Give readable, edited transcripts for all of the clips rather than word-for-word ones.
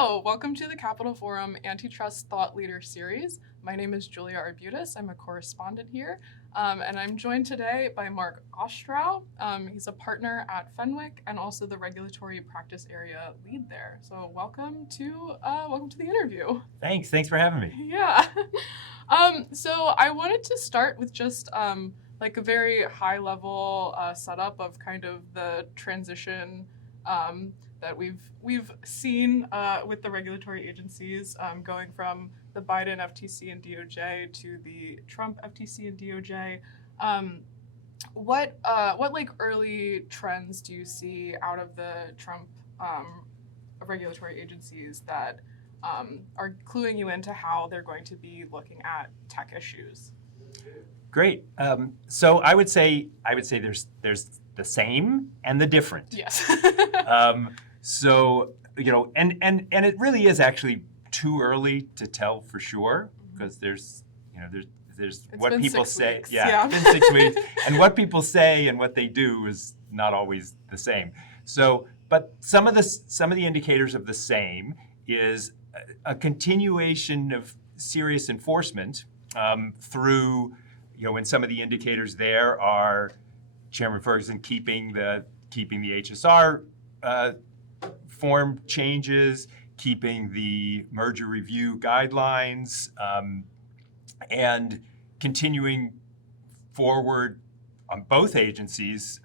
Hello, welcome to the Capitol Forum Antitrust Thought Leader Series. My name is Julia Arbutus. I'm a correspondent here, and I'm joined today by Mark Ostrau. He's a partner at Fenwick and also the regulatory practice area lead there. So welcome to the interview. Thanks for having me. Yeah. So I wanted to start with just like a very high level setup of kind of the transition that we've seen with the regulatory agencies going from the Biden FTC and DOJ to the Trump FTC and DOJ. What like early trends do you see out of the Trump regulatory agencies that are cluing you into how they're going to be looking at tech issues? Great. So I would say there's the same and the different. Yes. So and it really is actually too early to tell for sure because there's what people say. Weeks. Yeah, it's been 6 weeks, and what people say and what they do is not always the same. So, but some of the indicators of the same is a continuation of serious enforcement through, and some of the indicators there are Chairman Ferguson keeping the HSR form changes, keeping the merger review guidelines, and continuing forward on both agencies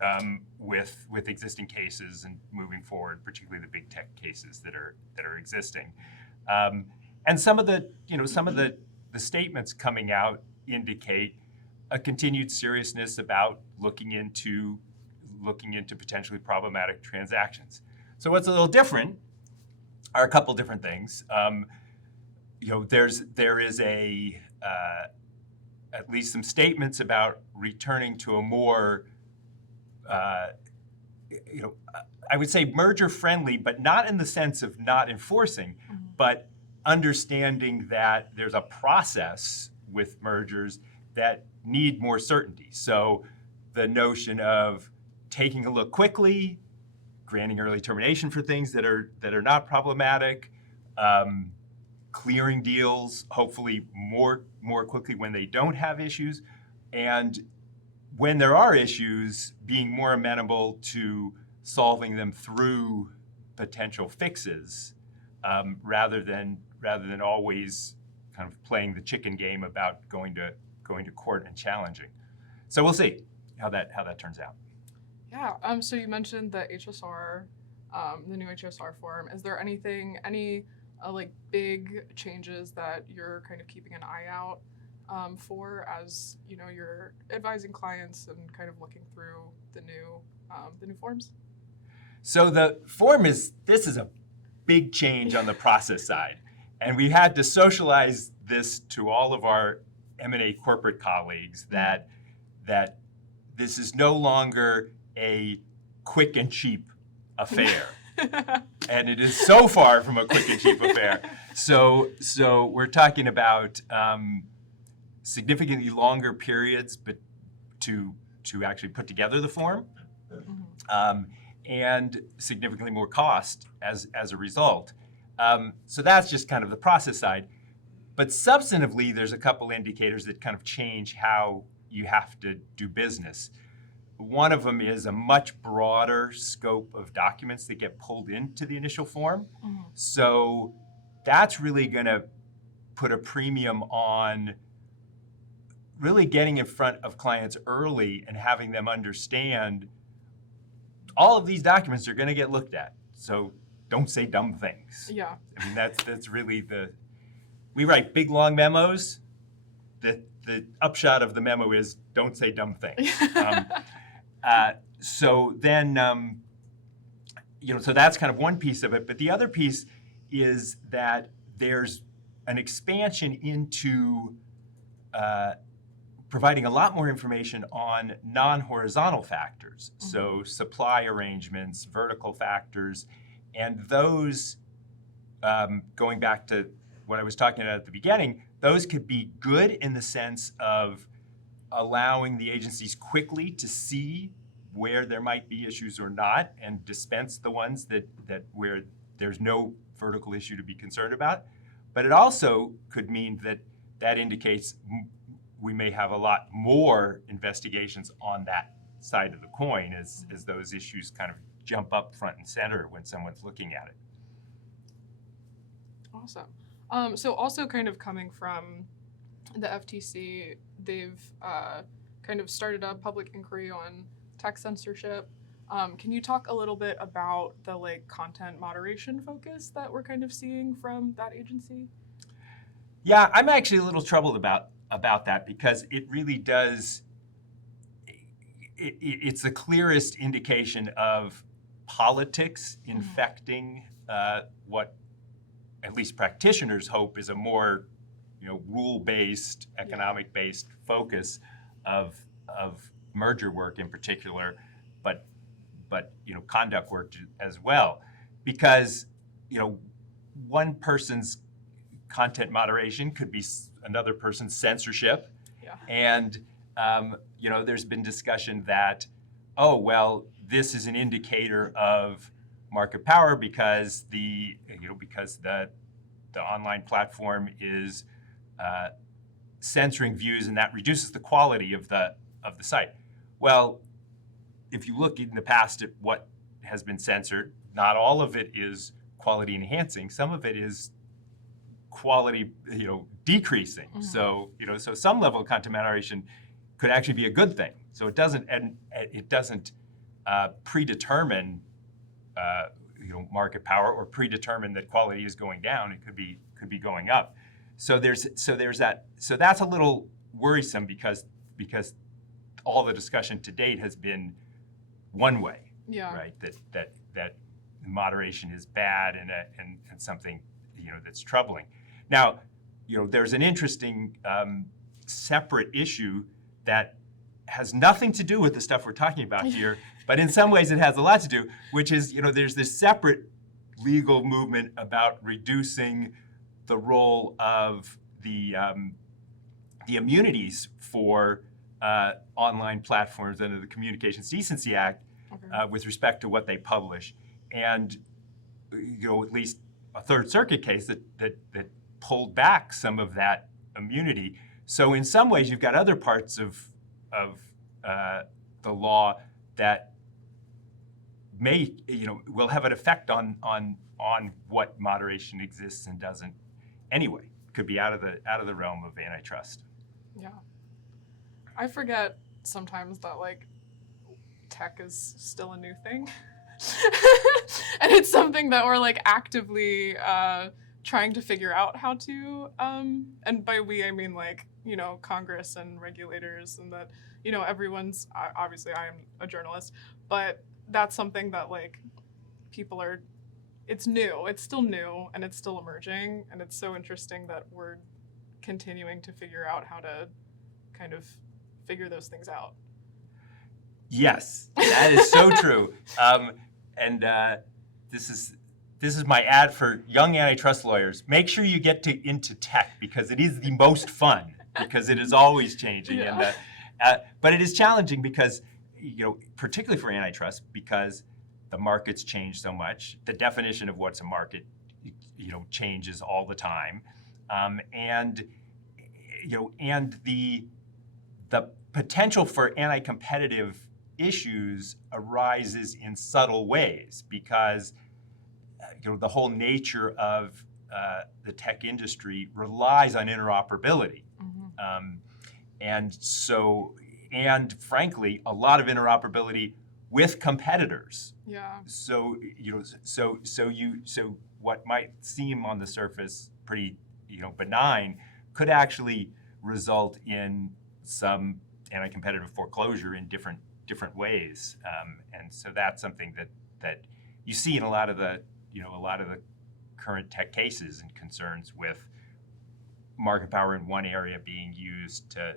with existing cases and moving forward, particularly the big tech cases that are existing. And some of the statements coming out indicate a continued seriousness about looking into potentially problematic transactions. So what's a little different are a couple different things. There is at least some statements about returning to a more I would say merger friendly, but not in the sense of not enforcing, but understanding that there's a process with mergers that need more certainty. So the notion of taking a look quickly, granting early termination for things that are not problematic, clearing deals hopefully more quickly when they don't have issues, and when there are issues, being more amenable to solving them through potential fixes, rather than always kind of playing the chicken game about going to court and challenging. So we'll see how that turns out. Yeah. So you mentioned the HSR, the new HSR form. Is there any like big changes that you're kind of keeping an eye out for as you're advising clients and kind of looking through the new forms? So the form this is a big change on the process side, and we had to socialize this to all of our M&A corporate colleagues that this is no longer a quick and cheap affair. And it is so far from a quick and cheap affair. So we're talking about significantly longer periods but to actually put together the form, and significantly more cost as a result. So that's just kind of the process side. But substantively, there's a couple indicators that kind of change how you have to do business. One of them is a much broader scope of documents that get pulled into the initial form. So that's really going to put a premium on really getting in front of clients early and having them understand all of these documents are going to get looked at. So don't say dumb things. Yeah. I mean, that's really we write big, long memos. The upshot of the memo is don't say dumb things. So then, so that's kind of one piece of it. But the other piece is that there's an expansion into providing a lot more information on non-horizontal factors. So supply arrangements, vertical factors, and those, going back to what I was talking about at the beginning, those could be good in the sense of allowing the agencies quickly to see where there might be issues or not and dispense the ones that there's no vertical issue to be concerned about. But it also could mean that that indicates we may have a lot more investigations on that side of the coin as those issues kind of jump up front and center when someone's looking at it. Awesome. So also kind of coming from the FTC, they've kind of started a public inquiry on tech censorship. Can you talk a little bit about the like content moderation focus that we're kind of seeing from that agency? Yeah, I'm actually a little troubled about that because it really does. It's the clearest indication of politics infecting what at least practitioners hope is a more, rule-based, economic-based focus of merger work in particular, but conduct work as well, because one person's content moderation could be another person's censorship, and there's been discussion that, oh well, this is an indicator of market power because the online platform is censoring views, and that reduces the quality of the site. Well, if you look in the past at what has been censored, not all of it is quality enhancing. Some of it is quality, decreasing. So, so some level of content moderation could actually be a good thing. So it doesn't predetermine, market power or predetermine that quality is going down. It could be going up. So there's that. So that's a little worrisome because all the discussion to date has been one way, right? That moderation is bad and something that's troubling. Now, there's an interesting separate issue that has nothing to do with the stuff we're talking about here, but in some ways it has a lot to do, which is, there's this separate legal movement about reducing the role of the immunities for online platforms under the Communications Decency Act with respect to what they publish. And, at least a Third Circuit case that pulled back some of that immunity. So in some ways, you've got other parts of the law that may, will have an effect on what moderation exists and doesn't anyway. Could be out of the realm of antitrust. Yeah, I forget sometimes that like tech is still a new thing, and it's something that we're like actively trying to figure out how to. And by we, I mean like Congress and regulators, and that everyone's obviously I am a journalist, but that's something that like people are. It's new. It's still new, and it's still emerging, and it's so interesting that we're continuing to figure out how to kind of figure those things out. Yes, that is so true. And this is my ad for young antitrust lawyers. Make sure you get into tech because it is the most fun because it is always changing. Yeah. But it is challenging because, particularly for antitrust, because the markets change so much. The definition of what's a market, changes all the time, and the potential for anti-competitive issues arises in subtle ways because the whole nature of the tech industry relies on interoperability, and frankly, a lot of interoperability with competitors. Yeah. So what might seem on the surface pretty benign could actually result in some anti-competitive foreclosure in different ways, and so that's something that you see in a lot of the current tech cases and concerns with market power in one area being used to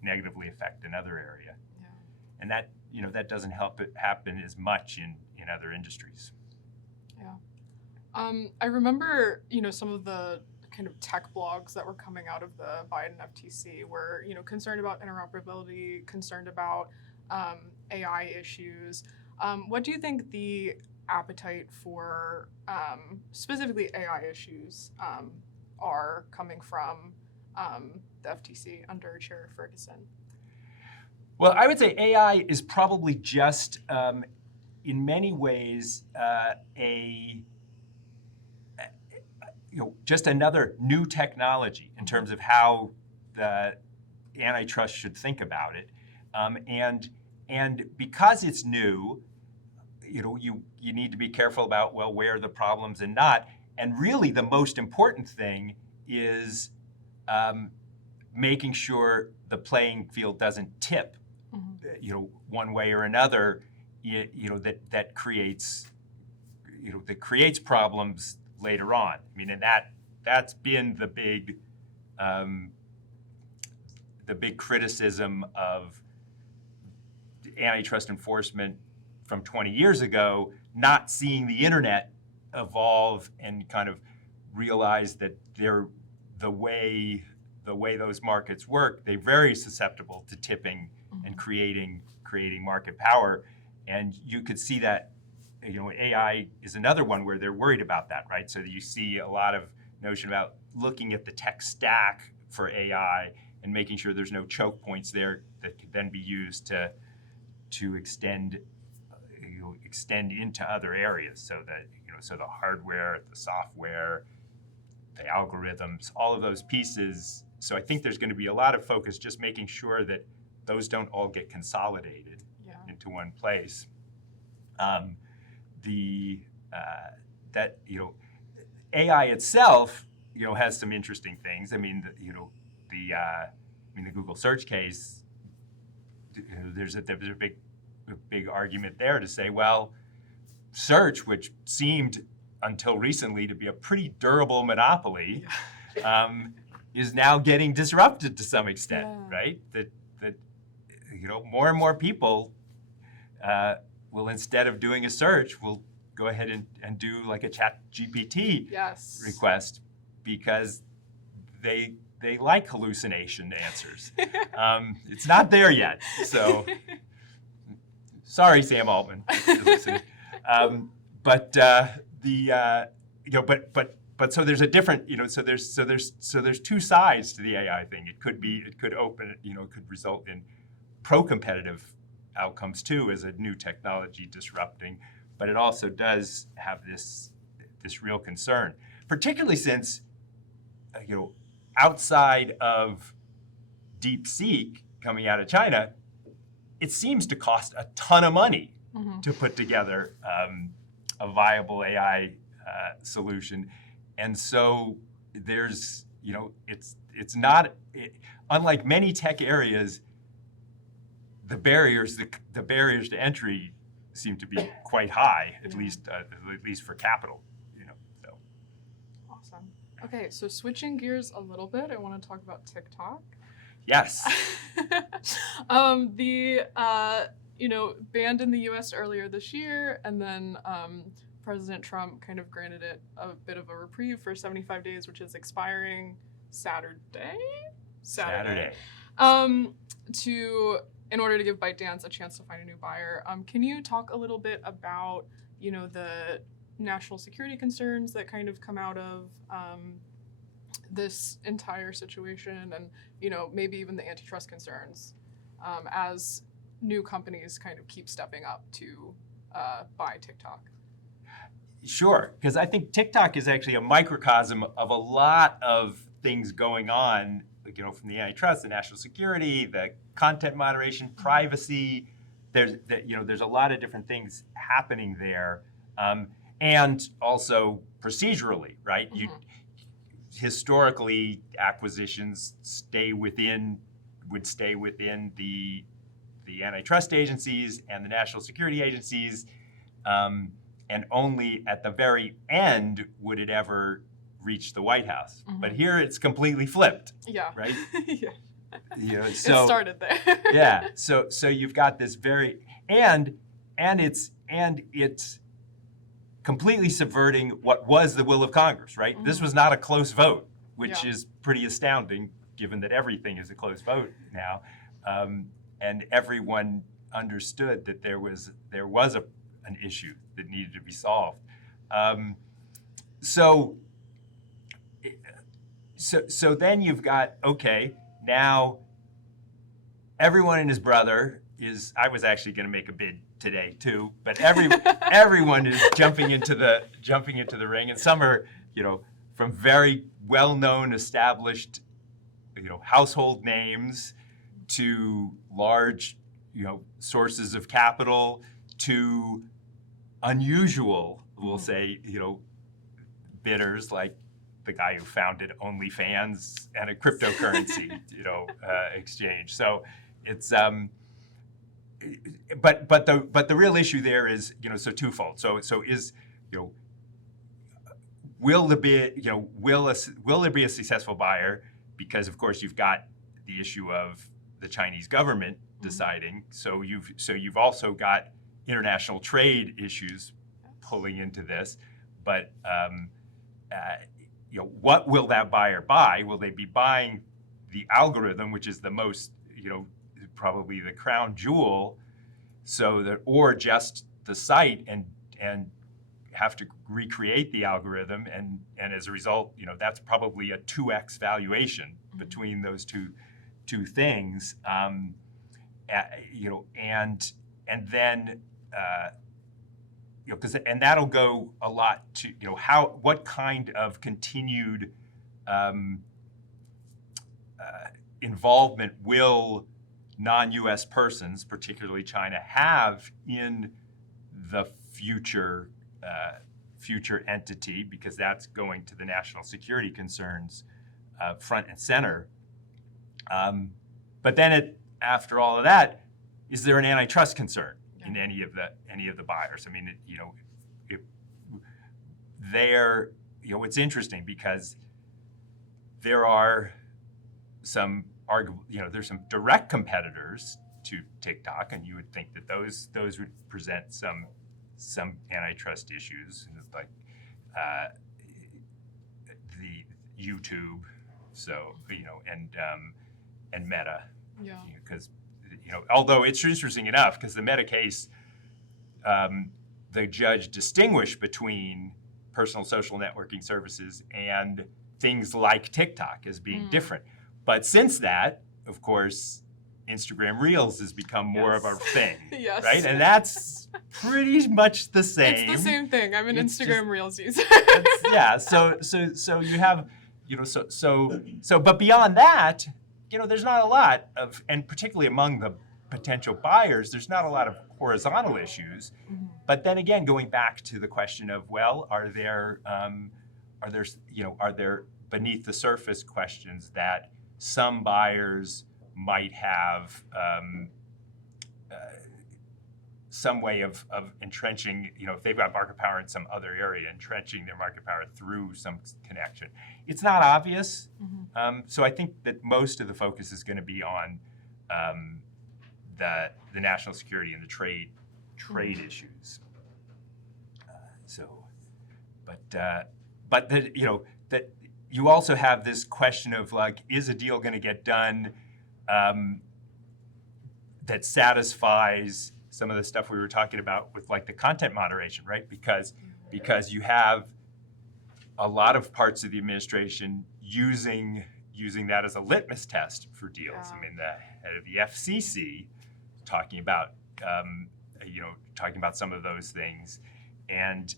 negatively affect another area, and that that doesn't help it happen as much in other industries. Yeah, I remember some of the kind of tech blogs that were coming out of the Biden FTC were, concerned about interoperability, concerned about AI issues. What do you think the appetite for specifically AI issues are coming from the FTC under Chair Ferguson? Well, I would say AI is probably just, in many ways, just another new technology in terms of how the antitrust should think about it, and because it's new, you need to be careful about, well, where are the problems and not. And really, the most important thing is making sure the playing field doesn't tip, one way or another, that creates problems later on. I mean, and that's been the big criticism of antitrust enforcement from 20 years ago, not seeing the internet evolve and kind of realize that the way those markets work, they're very susceptible to tipping and creating market power. And you could see that, AI is another one where they're worried about that, right? So you see a lot of notion about looking at the tech stack for AI and making sure there's no choke points there that could then be used to extend into other areas, so that so the hardware, the software, the algorithms, all of those pieces. So I think there's going to be a lot of focus just making sure that those don't all get consolidated into one place. AI itself, has some interesting things. I mean, the Google search case, there's a big argument there to say, well, search, which seemed until recently to be a pretty durable monopoly, is now getting disrupted to some extent, right? That more and more people will, instead of doing a search, will go ahead and do like a ChatGPT request, because they like hallucination answers. It's not there yet, so sorry, Sam Altman, if you're listening. But so there's a different, so there's two sides to the AI thing. It could open, it could result in pro-competitive outcomes too, as a new technology disrupting, but it also does have this real concern, particularly since, outside of DeepSeek coming out of China, it seems to cost a ton of money to put together a viable AI solution. And so there's, it's not, unlike many tech areas, the barriers to entry seem to be quite high, at least for capital. So. Awesome. Okay, so switching gears a little bit, I want to talk about TikTok. Yes. Banned in the U.S. earlier this year, and then President Trump kind of granted it a bit of a reprieve for 75 days, which is expiring Saturday. In order to give ByteDance a chance to find a new buyer. Can you talk a little bit about, the national security concerns that kind of come out of this entire situation, and, maybe even the antitrust concerns as new companies kind of keep stepping up to buy TikTok? Sure, because I think TikTok is actually a microcosm of a lot of things going on, from the antitrust, the national security, the content moderation, privacy. There's a lot of different things happening there, and also procedurally, right? Historically, acquisitions would stay within the antitrust agencies and the national security agencies, and only at the very end would it ever reach the White House. But here it's completely flipped. Yeah. Right? It started there. Yeah. So you've got this and it's completely subverting what was the will of Congress, right? This was not a close vote, which is pretty astounding, given that everything is a close vote now. And everyone understood that there was an issue that needed to be solved. So then you've got, okay, now everyone and his brother is, I was actually going to make a bid today too, but everyone is jumping into the ring, and some are, from very well-known, established, household names to large, sources of capital to unusual, we'll say, bidders like the guy who founded OnlyFans and a cryptocurrency, exchange. So it's but the real issue there is, so twofold. So is, will there be a successful buyer? Because of course you've got the issue of the Chinese government deciding. So you've also got international trade issues pulling into this. But what will that buyer buy? Will they be buying the algorithm, which is the most, probably the crown jewel, or just the site and have to recreate the algorithm, and as a result, that's probably a 2x valuation between those two things, and then and that'll go a lot to what kind of continued involvement will non-U.S. persons, particularly China, have in the future entity, because that's going to the national security concerns front and center. But then, after all of that, is there an antitrust concern in any of the buyers? I mean, it's interesting because there are there's some direct competitors to TikTok, and you would think that those would present some antitrust issues, like the YouTube, so and Meta, because although it's interesting enough, because the Meta case, the judge distinguished between personal social networking services and things like TikTok as being different. But since that, of course, Instagram Reels has become more of a thing, right? And that's pretty much the same. It's the same thing. I'm an Instagram Reels user. So you have, but beyond that, there's not a lot of, and particularly among the potential buyers, there's not a lot of horizontal issues. Mm-hmm. But then again, going back to the question of, well, are there beneath the surface questions that some buyers might have some way of entrenching, if they've got market power in some other area, entrenching their market power through some connection. It's not obvious. Mm-hmm. So I think that most of the focus is going to be on the national security and the trade mm-hmm. issues. But that you also have this question of, like, is a deal going to get done that satisfies some of the stuff we were talking about with, like, the content moderation, right? Because you have a lot of parts of the administration using that as a litmus test for deals. Yeah. I mean, the head of the FCC talking about some of those things, and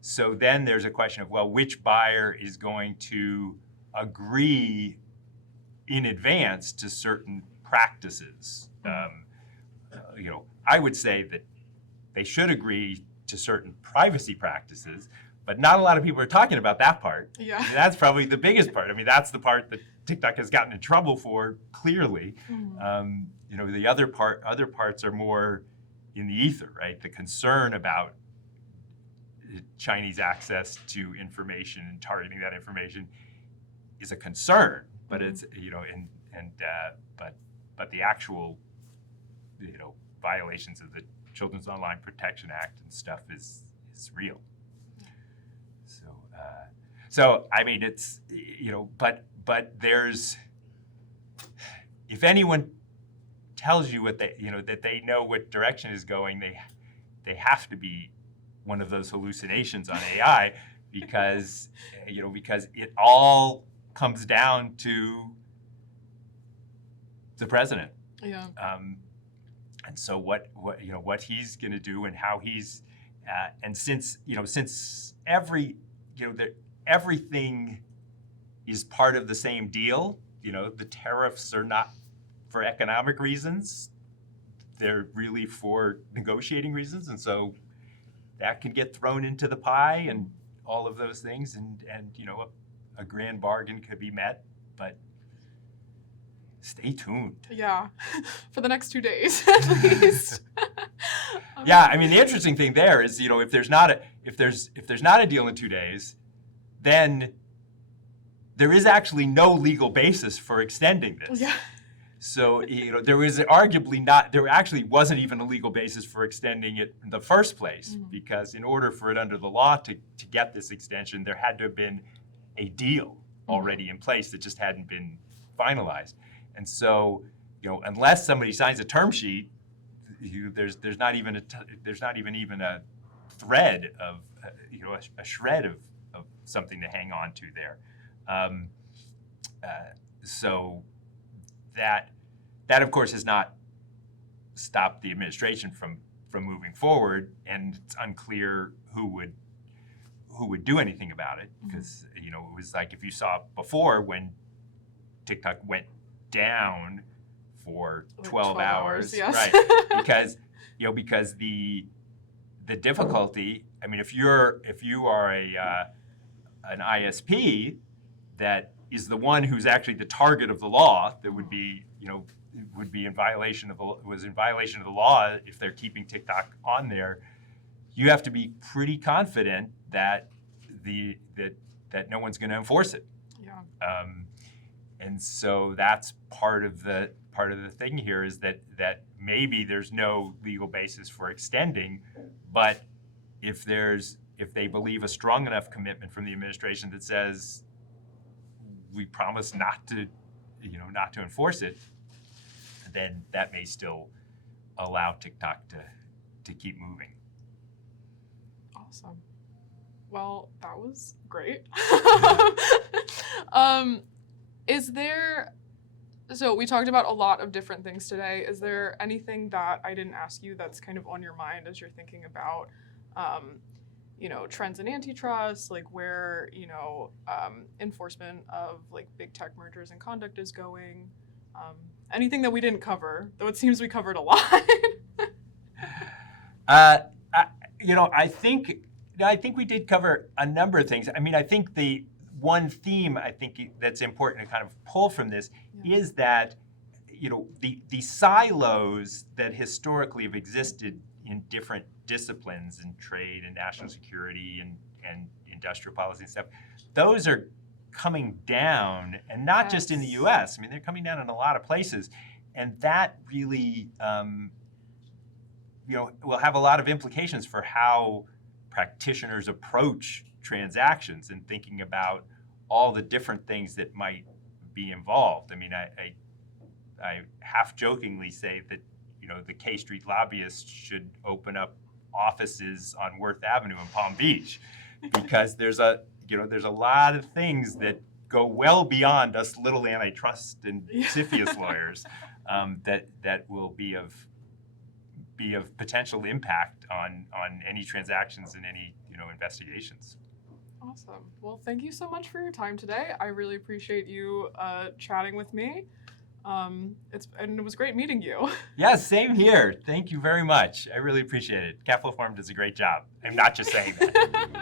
so then there's a question of, well, which buyer is going to agree in advance to certain practices? I would say that they should agree to certain privacy practices, but not a lot of people are talking about that part. Yeah. I mean, that's probably the biggest part. I mean, that's the part that TikTok has gotten in trouble for, clearly. Mm-hmm. The other parts are more in the ether, right? The concern about Chinese access to information and targeting that information is a concern, but it's but the actual violations of the Children's Online Protection Act and stuff is real. So I mean, it's but there's, if anyone tells you what that they know what direction is going, they have to be one of those hallucinations on AI because because it all comes down to the president. Yeah. And so what he's going to do and how he's and since everything is part of the same deal. The tariffs are not for economic reasons; they're really for negotiating reasons, and so that can get thrown into the pie and all of those things, and a grand bargain could be met, but. Stay tuned. Yeah, for the next 2 days at least. Yeah, I mean the interesting thing there is if there's not a deal in 2 days, then there is actually no legal basis for extending this. Yeah. So there actually wasn't even a legal basis for extending it in the first place because in order for it under the law to get this extension, there had to have been a deal already in place that just hadn't been finalized. And so, unless somebody signs a term sheet, there's not even a thread of a shred of something to hang on to there. So that of course has not stopped the administration from moving forward, and it's unclear who would do anything about it because it was like if you saw before when TikTok went down for 12 hours, yes. right? Because the difficulty. I mean, if you are an ISP that is the one who's actually the target of the law, that would be in violation of the law if they're keeping TikTok on there. You have to be pretty confident that no one's going to enforce it. Yeah. And so that's part of the thing here is that maybe there's no legal basis for extending, but if they believe a strong enough commitment from the administration that says we promise not to enforce it, then that may still allow TikTok to keep moving. Awesome. Well, that was great. So we talked about a lot of different things today. Is there anything that I didn't ask you that's kind of on your mind as you're thinking about, trends in antitrust, like where, enforcement of like big tech mergers and conduct is going? Anything that we didn't cover, though it seems we covered a lot. I think we did cover a number of things. I mean, I think the one theme that's important to kind of pull from this is that the silos that historically have existed in different disciplines in trade and national security and industrial policy and stuff, those are coming down, and not just in the U.S. I mean, they're coming down in a lot of places, and that really will have a lot of implications for how practitioners approach transactions and thinking about all the different things that might be involved. I mean, I half jokingly say that the K Street lobbyists should open up offices on Worth Avenue in Palm Beach, because there's a lot of things that go well beyond us little antitrust and CFIUS lawyers that will be of potential impact on any transactions and any investigations. Awesome. Well, thank you so much for your time today. I really appreciate you chatting with me. It was great meeting you. Yeah, same here. Thank you very much. I really appreciate it. Capital Forum does a great job. I'm not just saying that.